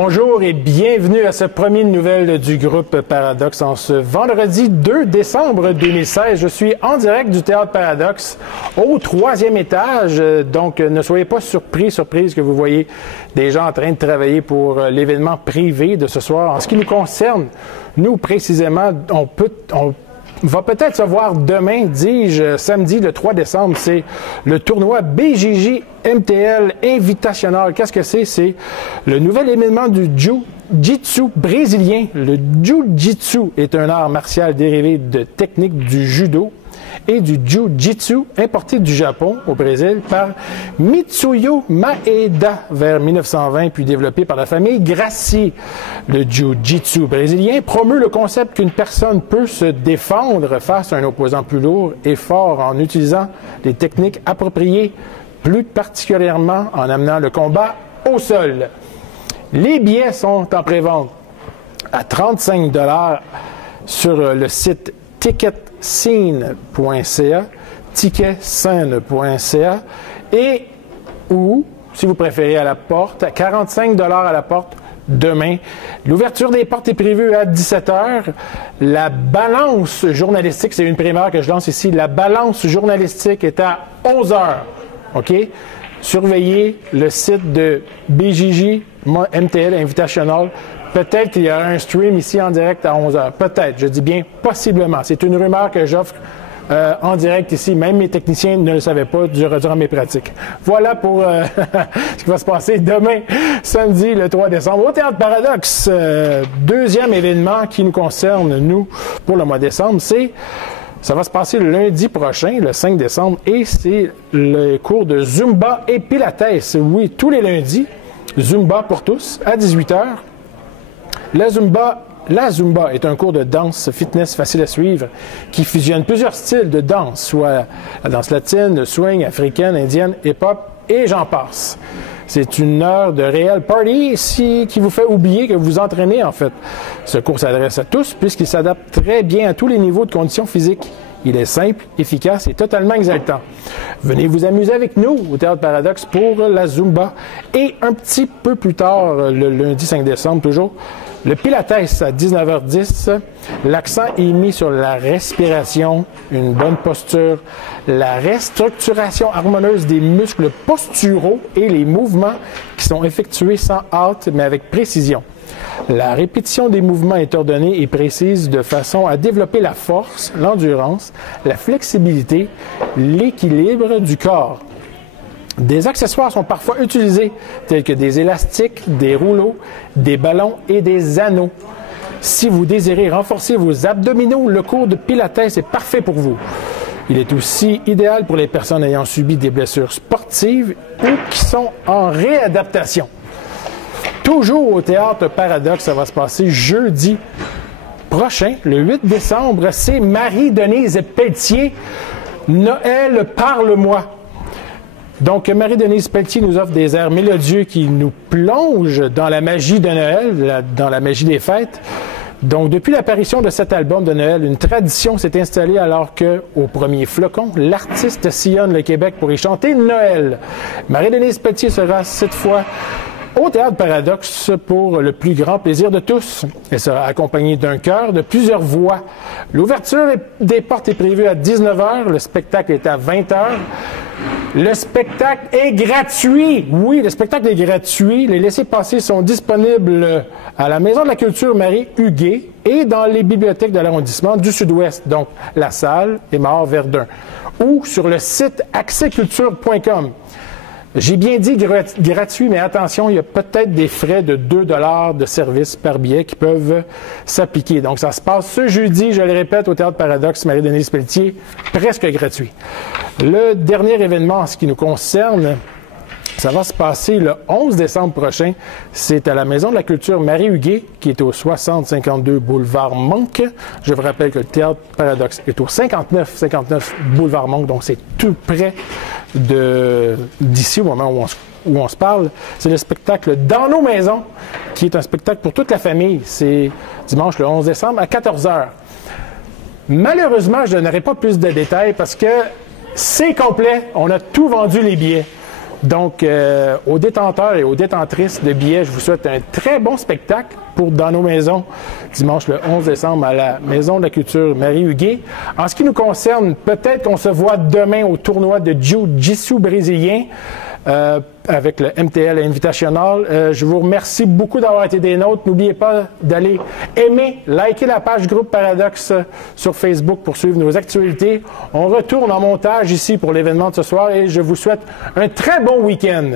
Bonjour et bienvenue à ce premier nouvelle du groupe Paradoxe en ce vendredi 2 décembre 2016. Je suis en direct du Théâtre Paradoxe au 3e étage, donc ne soyez pas surprise que vous voyez des gens en train de travailler pour l'événement privé de ce soir. En ce qui nous concerne, nous précisément, on va peut-être se voir demain, dis-je, samedi le 3 décembre. C'est le tournoi BJJ MTL Invitational. Qu'est-ce que c'est? C'est le nouvel événement du Jiu-Jitsu brésilien. Le Jiu-Jitsu est un art martial dérivé de techniques du judo et du Jiu-Jitsu importé du Japon au Brésil par Mitsuyo Maeda vers 1920 puis développé par la famille Gracie. Le Jiu-Jitsu brésilien promeut le concept qu'une personne peut se défendre face à un opposant plus lourd et fort en utilisant des techniques appropriées, plus particulièrement en amenant le combat au sol. Les billets sont en prévente à 35 $ sur le site ticketscene.ca, ticketscene.ca et ou, si vous préférez, à la porte, à 45 $ à la porte demain. L'ouverture des portes est prévue à 17 h. La balance journalistique, c'est une primeur que je lance ici, la balance journalistique est à 11 h. OK? Surveillez le site de BJJ MTL Invitational. Peut-être qu'il y aura un stream ici en direct à 11 h. Peut-être, je dis bien possiblement. C'est une rumeur que j'offre en direct ici. Même mes techniciens ne le savaient pas durant mes pratiques. Voilà pour ce qui va se passer demain, samedi, le 3 décembre, au Théâtre Paradoxe. Deuxième événement qui nous concerne, nous, pour le mois de décembre, ça va se passer le lundi prochain, le 5 décembre, et c'est le cours de Zumba et Pilates. Oui, tous les lundis, Zumba pour tous, à 18 h. La Zumba est un cours de danse fitness facile à suivre qui fusionne plusieurs styles de danse, soit la danse latine, le swing, africaine, indienne, hip-hop, et j'en passe. C'est une heure de réel party qui vous fait oublier que vous entraînez, en fait. Ce cours s'adresse à tous puisqu'il s'adapte très bien à tous les niveaux de conditions physiques. Il est simple, efficace et totalement exaltant. Venez vous amuser avec nous au Théâtre Paradoxe pour la Zumba. Et un petit peu plus tard, le lundi 5 décembre toujours, le Pilates à 19 h 10, l'accent est mis sur la respiration, une bonne posture, la restructuration harmonieuse des muscles posturaux et les mouvements qui sont effectués sans hâte mais avec précision. La répétition des mouvements est ordonnée et précise de façon à développer la force, l'endurance, la flexibilité, l'équilibre du corps. Des accessoires sont parfois utilisés, tels que des élastiques, des rouleaux, des ballons et des anneaux. Si vous désirez renforcer vos abdominaux, le cours de Pilates est parfait pour vous. Il est aussi idéal pour les personnes ayant subi des blessures sportives ou qui sont en réadaptation. Toujours au Théâtre Paradoxe, ça va se passer jeudi prochain, le 8 décembre. C'est Marie-Denise Pelletier. Noël, parle-moi. Donc, Marie-Denise Pelletier nous offre des airs mélodieux qui nous plongent dans la magie de Noël, dans la magie des fêtes. Donc, depuis l'apparition de cet album de Noël, une tradition s'est installée alors que, au premier flocon, l'artiste sillonne le Québec pour y chanter Noël. Marie-Denise Pelletier sera cette fois au Théâtre Paradoxe pour le plus grand plaisir de tous. Elle sera accompagnée d'un chœur, de plusieurs voix. L'ouverture des portes est prévue à 19 h. Le spectacle est à 20 h. Le spectacle est gratuit. Oui, le spectacle est gratuit. Les laissez-passer sont disponibles à la Maison de la Culture Marie-Huguet et dans les bibliothèques de l'arrondissement du Sud-Ouest, donc La Salle et Mort-Verdun, ou sur le site accèsculture.com. J'ai bien dit gratuit, mais attention, il y a peut-être des frais de 2 $ de service par billet qui peuvent s'appliquer. Donc, ça se passe ce jeudi, je le répète, au Théâtre Paradoxe, Marie-Denise Pelletier, presque gratuit. Le dernier événement en ce qui nous concerne, ça va se passer le 11 décembre prochain. C'est à la Maison de la Culture Marie-Huguet, qui est au 6052 boulevard Monk. Je vous rappelle que le Théâtre Paradoxe est au 59 boulevard Monk, donc c'est tout près d'ici au moment où on se parle. C'est le spectacle Dans nos maisons, qui est un spectacle pour toute la famille. C'est dimanche le 11 décembre à 14 h. Malheureusement, je ne donnerai pas plus de détails parce que c'est complet. On a tout vendu les billets. Donc, aux détenteurs et aux détentrices de billets, je vous souhaite un très bon spectacle dans nos maisons dimanche le 11 décembre à la Maison de la Culture Marie-Huguet. En ce qui nous concerne, peut-être qu'on se voit demain au tournoi de Jiu-Jitsu brésilien avec le MTL Invitational. Je vous remercie beaucoup d'avoir été des nôtres. N'oubliez pas d'aller aimer, liker la page Groupe Paradoxe sur Facebook pour suivre nos actualités. On retourne en montage ici pour l'événement de ce soir et je vous souhaite un très bon week-end.